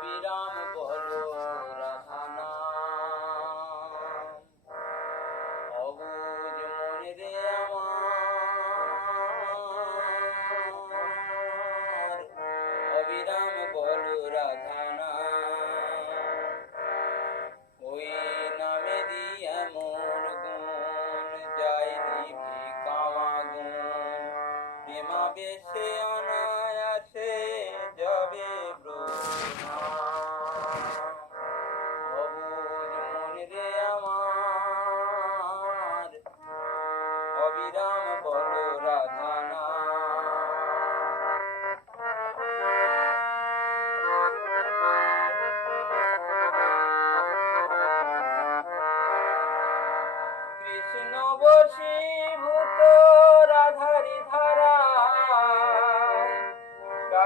অবিরাম বলো রাধানা। অবুজ মনে রে আমার। অবিরাম বলো রাধানা। ওই নামে দিয়ে মন গুণ যায় নিভে কামা গুণ। প্রেমা বেশে অনায়াসে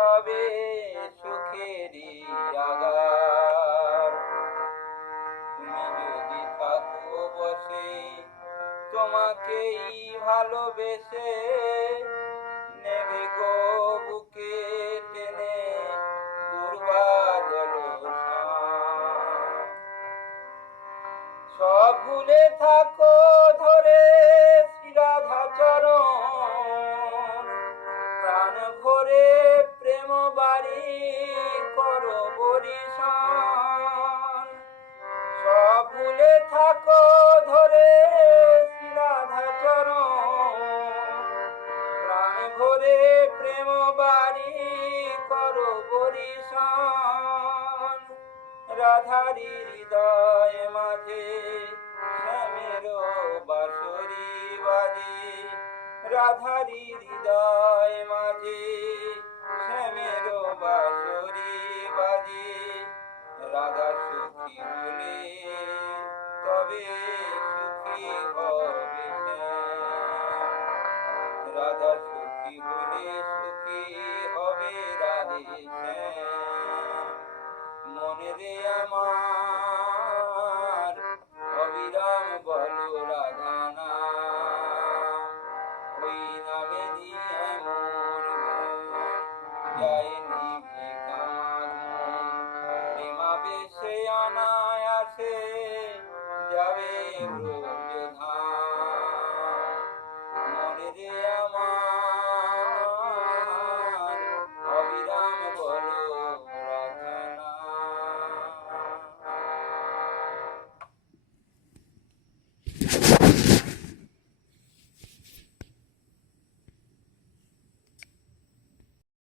হবে সুখেরই আগার। তুমি যদি থাকো বসে, তোমাকেই ভালোবেসে নেবে গো বুকে টেনে দুর্বাদল সব ভুলে থাকো ভুলে থাকো ধরে শ্রীরাধা চরণ প্রাণ ভরে প্রেম বাড়ি করো বরিশান রাধারি হৃদয় মাঝে শ্যামের বাঁশরি বাজে। রাধারি হৃদয় মাঝে শ্যামের বাঁশরি বাজে। রাধা সুখী তবে সুখী হবে রাধা সুখী হলে সুখী হবে রাধে মনে রে আমার অবিরাম বলো রাধা নাম ওই নামে দিয়ে মোর মন যায় নিভে প্রেমা